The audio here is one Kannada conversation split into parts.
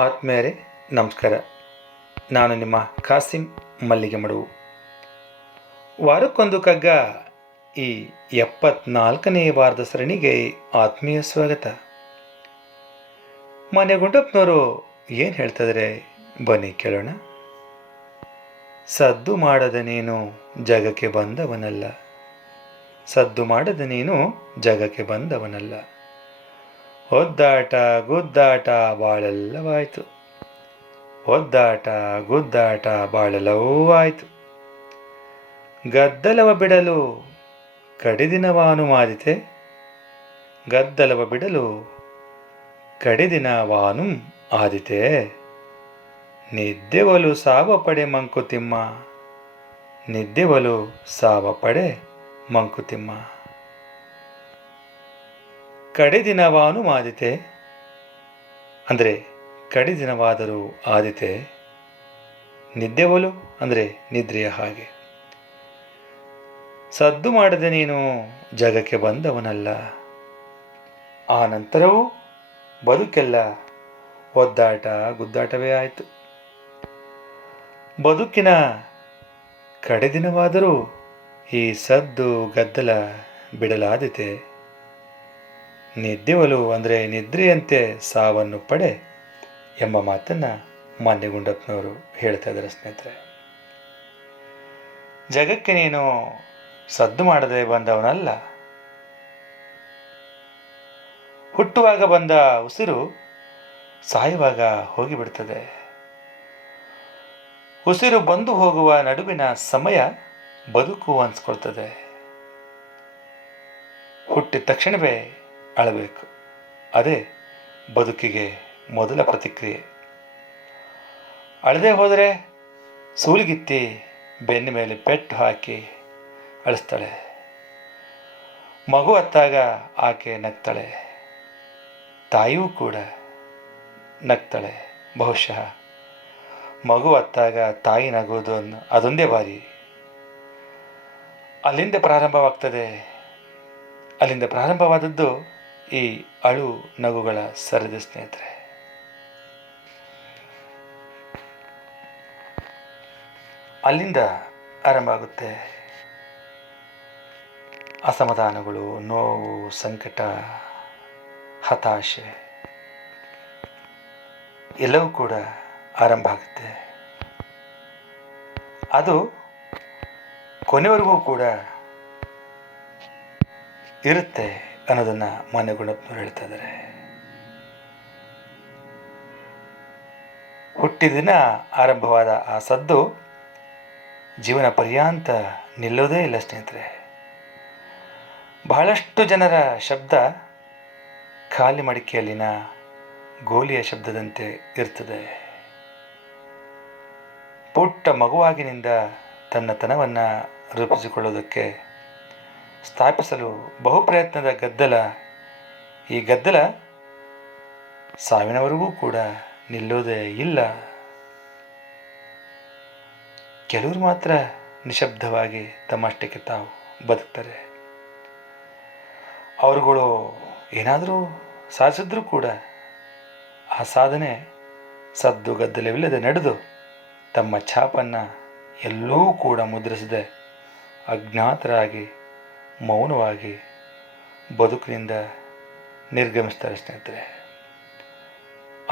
ಆತ್ಮೀಯರೇ ನಮಸ್ಕಾರ. ನಾನು ನಿಮ್ಮ ಕಾಸಿಂ ಮಲ್ಲಿಗೆ ಮಡುವು. ವಾರಕ್ಕೊಂದು ಕಗ್ಗ ಈ 74ನೇ ವಾರದ ಸರಣಿಗೆ ಆತ್ಮೀಯ ಸ್ವಾಗತ. ಮಾನ್ಯ ಗುಂಡಪ್ಪನವರು ಏನು ಹೇಳ್ತಿದ್ರೆ ಬನ್ನಿ ಕೇಳೋಣ. ಸದ್ದು ಮಾಡದ ನೀನು ಜಗಕ್ಕೆ ಬಂದವನಲ್ಲ, ಸದ್ದು ಮಾಡದ ನೀನು ಜಗಕ್ಕೆ ಬಂದವನಲ್ಲ. ಒದ್ದಾಟ ಗುದ್ದಾಟ ಬಾಳೆಲ್ಲವಾಯಿತು, ಒದ್ದಾಟ ಗುದ್ದಾಟ ಬಾಳೆಲ್ಲವೂ ಆಯಿತು. ಗದ್ದಲವ ಬಿಡಲು ಕಡಿದಿನವಾನು ಮಾದಿತೆ, ಗದ್ದಲವ ಬಿಡಲು ಕಡಿದಿನವಾನು ಆದಿತೆ. ನಿದ್ದೆವಲು ಸಾವ ಪಡೆ ಮಂಕುತಿಮ್ಮ, ನಿದ್ದೆವಲು ಸಾವ ಪಡೆ ಮಂಕುತಿಮ್ಮ. ಕಡೆದಿನವಾನು ಆದಿತೆ ಅಂದರೆ ಕಡೆದಿನವಾದರೂ ಆದಿತೆ. ನಿದ್ದೆವಲು ಅಂದರೆ ನಿದ್ರೆಯ ಹಾಗೆ. ಸದ್ದು ಮಾಡದೆ ನೀನು ಜಗಕ್ಕೆ ಬಂದವನಲ್ಲ. ಆ ನಂತರವೂ ಬದುಕೆಲ್ಲ ಒದ್ದಾಟ ಗುದ್ದಾಟವೇ ಆಯಿತು. ಬದುಕಿನ ಕಡೆದಿನವಾದರೂ ಈ ಸದ್ದು ಗದ್ದಲ ಬಿಡಲಾದಿತೆ. ನಿದ್ದೆವಲು ಅಂದರೆ ನಿದ್ರೆಯಂತೆ ಸಾವನ್ನು ಪಡೆ ಎಂಬ ಮಾತನ್ನು ಮಾನ್ಯ ಗುಂಡಪ್ಪನವರು ಹೇಳ್ತಾ ಇದ್ದಾರೆ ಸ್ನೇಹಿತರೆ. ಜಗಕ್ಕೆ ನೀನು ಸದ್ದು ಮಾಡದೆ ಬಂದವನಲ್ಲ. ಹುಟ್ಟುವಾಗ ಬಂದ ಉಸಿರು ಸಾಯುವಾಗ ಹೋಗಿಬಿಡ್ತದೆ. ಉಸಿರು ಬಂದು ಹೋಗುವ ನಡುವಿನ ಸಮಯ ಬದುಕು ಅನ್ಸ್ಕೊಳ್ತದೆ. ಹುಟ್ಟಿದ ತಕ್ಷಣವೇ ಅಳಬೇಕು, ಅದೇ ಬದುಕಿಗೆ ಮೊದಲ ಪ್ರತಿಕ್ರಿಯೆ. ಅಳದೆ ಹೋದರೆ ಸೂಲಿಗಿತ್ತಿ ಬೆನ್ನ ಮೇಲೆ ಪೆಟ್ಟು ಹಾಕಿ ಅಳಿಸ್ತಾಳೆ. ಮಗು ಅತ್ತಾಗ ಆಕೆ ನಗ್ತಾಳೆ, ತಾಯಿಯೂ ಕೂಡ ನಗ್ತಾಳೆ. ಬಹುಶಃ ಮಗು ಅತ್ತಾಗ ತಾಯಿ ನಗೋದು ಅದೊಂದೇ ಬಾರಿ. ಅಲ್ಲಿಂದ ಪ್ರಾರಂಭವಾಗ್ತದೆ. ಅಲ್ಲಿಂದ ಪ್ರಾರಂಭವಾದದ್ದು ಈ ಅಳು ನಗುಗಳ ಸರದಿ ಸ್ನೇಹಿತರೆ. ಅಲ್ಲಿಂದ ಆರಂಭ ಆಗುತ್ತೆ ಅಸಮಾಧಾನಗಳು, ನೋವು, ಸಂಕಟ, ಹತಾಶೆ ಎಲ್ಲವೂ ಕೂಡ ಆರಂಭ ಆಗುತ್ತೆ. ಅದು ಕೊನೆವರೆಗೂ ಕೂಡ ಇರುತ್ತೆ ಅನ್ನೋದನ್ನು ಮಾನ್ಯ ಗುಂಡಪ್ಪನವರು ಹೇಳ್ತಾ ಇದ್ದಾರೆ. ಹುಟ್ಟಿದಿನ ಆರಂಭವಾದ ಆ ಸದ್ದು ಜೀವನ ಪರ್ಯಾಂತ ನಿಲ್ಲೋದೇ ಇಲ್ಲ ಸ್ನೇಹಿತರೆ. ಬಹಳಷ್ಟು ಜನರ ಶಬ್ದ ಖಾಲಿ ಮಡಿಕೆಯಲ್ಲಿನ ಗೋಲಿಯ ಶಬ್ದದಂತೆ ಇರ್ತದೆ. ಪುಟ್ಟ ಮಗುವಾಗಿನಿಂದ ತನ್ನತನವನ್ನು ರೂಪಿಸಿಕೊಳ್ಳೋದಕ್ಕೆ ಸ್ಥಾಪಿಸಲು ಬಹು ಪ್ರಯತ್ನದ ಗದ್ದಲ. ಈ ಗದ್ದಲ ಸಾವಿನವರೆಗೂ ಕೂಡ ನಿಲ್ಲೋದೇ ಇಲ್ಲ. ಕೆಲವರು ಮಾತ್ರ ನಿಶಬ್ದವಾಗಿ ತಮ್ಮಷ್ಟಕ್ಕೆ ತಾವು ಬದುಕ್ತಾರೆ. ಅವರುಗಳು ಏನಾದರೂ ಸಾಧಿಸಿದ್ರೂ ಕೂಡ ಆ ಸಾಧನೆ ಸದ್ದು ಗದ್ದಲವಿಲ್ಲದೆ ನಡೆದು ತಮ್ಮ ಛಾಪನ್ನು ಎಲ್ಲೂ ಕೂಡ ಮುದ್ರಿಸದೆ ಅಜ್ಞಾತರಾಗಿ ಮೌನವಾಗಿ ಬದುಕಿನಿಂದ ನಿರ್ಗಮಿಸ್ತಾರೆ ಸ್ನೇಹಿತರೆ.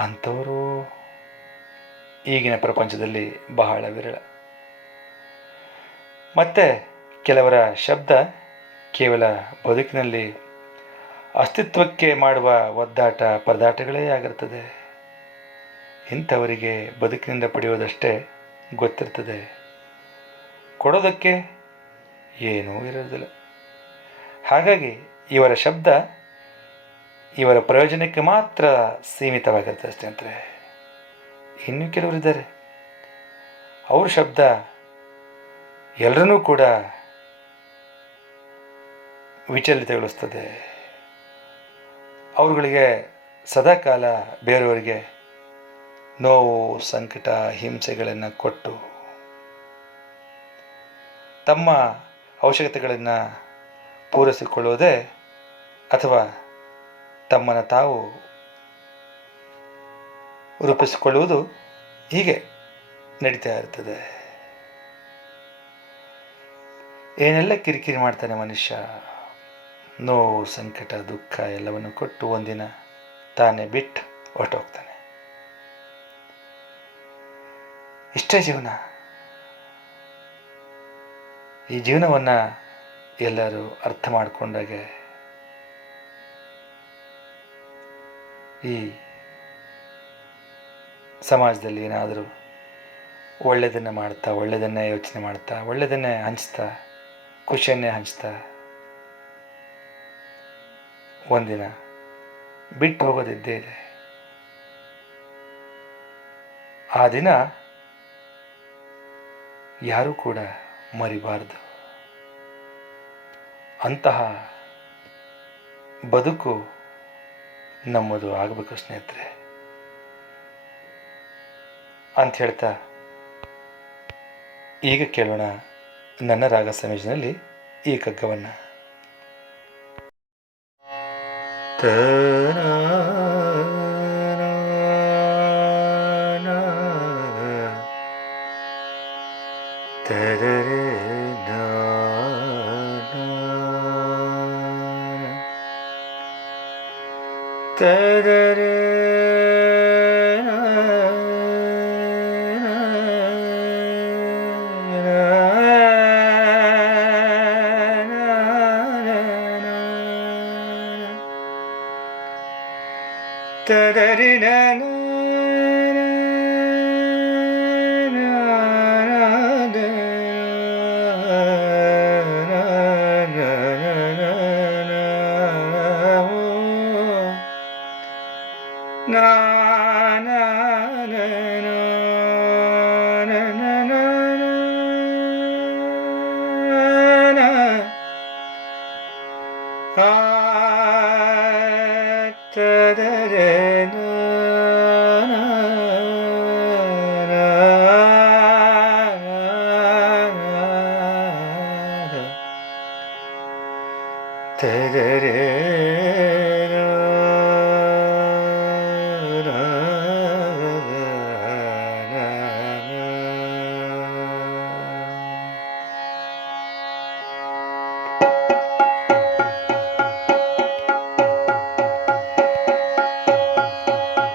ಅಂಥವರು ಈಗಿನ ಪ್ರಪಂಚದಲ್ಲಿ ಬಹಳ ವಿರಳ. ಮತ್ತು ಕೆಲವರ ಶಬ್ದ ಕೇವಲ ಬದುಕಿನಲ್ಲಿ ಅಸ್ತಿತ್ವಕ್ಕೆ ಮಾಡುವ ಒದ್ದಾಟ ಪರದಾಟಗಳೇ ಆಗಿರ್ತದೆ. ಇಂಥವರಿಗೆ ಬದುಕಿನಿಂದ ಪಡೆಯೋದಷ್ಟೇ ಗೊತ್ತಿರ್ತದೆ, ಕೊಡೋದಕ್ಕೆ ಏನೂ ಇರೋದಿಲ್ಲ. ಹಾಗಾಗಿ ಇವರ ಶಬ್ದ ಇವರ ಪ್ರಯೋಜನಕ್ಕೆ ಮಾತ್ರ ಸೀಮಿತವಾಗಿರ್ತದೆ ಸ್ನೇಹಿತರೆ. ಇನ್ನು ಕೆಲವರಿದ್ದಾರೆ, ಅವ್ರ ಶಬ್ದ ಎಲ್ಲರನ್ನೂ ಕೂಡ ವಿಚಲಿತಗೊಳಿಸ್ತದೆ. ಅವರುಗಳಿಗೆ ಸದಾಕಾಲ ಬೇರೆಯವರಿಗೆ ನೋವು, ಸಂಕಟ, ಹಿಂಸೆಗಳನ್ನು ಕೊಟ್ಟು ತಮ್ಮ ಅವಶ್ಯಕತೆಗಳನ್ನು ಪೂರೈಸಿಕೊಳ್ಳುವುದೇ ಅಥವಾ ತಮ್ಮನ್ನು ತಾವು ರೂಪಿಸಿಕೊಳ್ಳುವುದು ಹೀಗೆ ನಡೀತಾ ಇರ್ತದೆ. ಏನೆಲ್ಲ ಕಿರಿಕಿರಿ ಮಾಡ್ತಾನೆ ಮನುಷ್ಯ, ನೋವು, ಸಂಕಟ, ದುಃಖ ಎಲ್ಲವನ್ನು ಕೊಟ್ಟು ಒಂದಿನ ತಾನೇ ಬಿಟ್ಟು ಹೊರಟೋಗ್ತಾನೆ. ಇಷ್ಟೇ ಜೀವನ. ಈ ಜೀವನವನ್ನು ಎಲ್ಲರೂ ಅರ್ಥ ಮಾಡಿಕೊಂಡಾಗೆ ಈ ಸಮಾಜದಲ್ಲಿ ಏನಾದರೂ ಒಳ್ಳೆಯದನ್ನು ಮಾಡ್ತಾ, ಒಳ್ಳೆಯದನ್ನೇ ಯೋಚನೆ ಮಾಡ್ತಾ, ಒಳ್ಳೆಯದನ್ನೇ ಹಂಚ್ತಾ, ಖುಷಿಯನ್ನೇ ಹಂಚ್ತಾ ಒಂದಿನ ಬಿಟ್ಟು ಹೋಗೋದಿದ್ದೇ ಇದೆ. ಆ ದಿನ ಯಾರೂ ಕೂಡ ಮರಿಬಾರದು. ಅಂತಹ ಬದುಕು ನಮ್ಮದು ಆಗಬೇಕು ಸ್ನೇಹಿತರೆ ಅಂತ ಹೇಳ್ತಾ ಈಗ ಕೇಳೋಣ ನನ್ನ ರಾಗ ಸಂಯೋಜನೆಯಲ್ಲಿ ಈ ಕಗ್ಗವನ್ನು.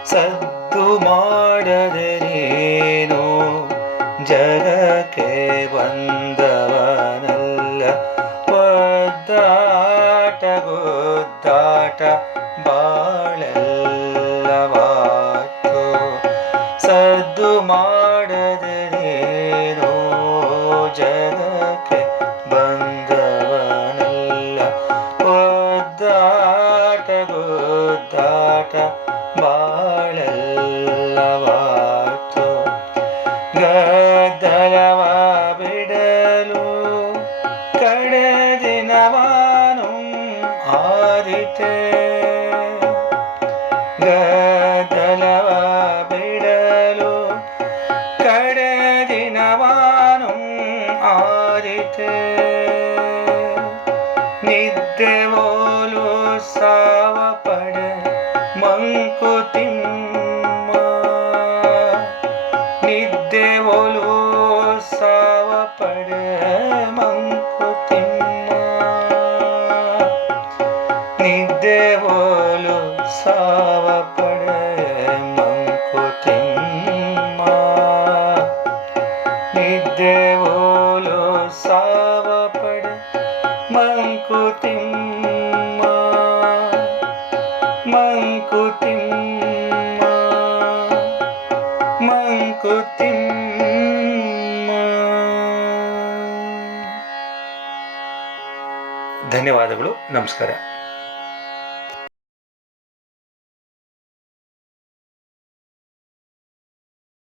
ಸದ್ದು ಮಾಡದೆ ನೀನು ಜಗಕ್ಕೆ ಬಂದವನಲ್ಲ, ಒದ್ದಾಟ ಗುದ್ದಾಟ ಬಾಳೆಲ್ಲವಾತು. ಸದ್ದು ಮಾಡದೆ ನೀನು ಜಗಕ್ಕೆ ಬಂದವನಲ್ಲ, ಒದ್ದಾಟ ಗುದ್ದಾಟ ಬಾಳೆಲ್ಲವಾತು. ಗದ್ದಲವ ಬಿಡಲು ಕಡೆ ದಿನವಾನು ಆದಿತೆ, ಗದ್ದಲವ ಬಿಡಲು ಕಡೆ ದಿನವಾನು ಆದಿತೆ. ನಿದ್ದೆ ಓಲು ಸಾವ ಪಡೆ ಮಂಕುತಿಮ್ಮ, ನಿದ್ದೆ ಒಲು ಸಾವ ಪಡೆ ಮಂಕುತಿಮ್ಮ, ನಿದ್ದೆ ಒಲು ಸಾವ ಪಡೆ ಮಂಕುತಿಮ್ಮ, ನಿದ್ದೆ ಒಲು ಸಾವ ಪಡೆ ಮಂಕುತಿಮ್ಮ, ಮಂಕುತಿಮ್ಮ, ಮಂಕುತಿಮ್ಮ. ಧನ್ಯವಾದಗಳು. ನಮಸ್ಕಾರ.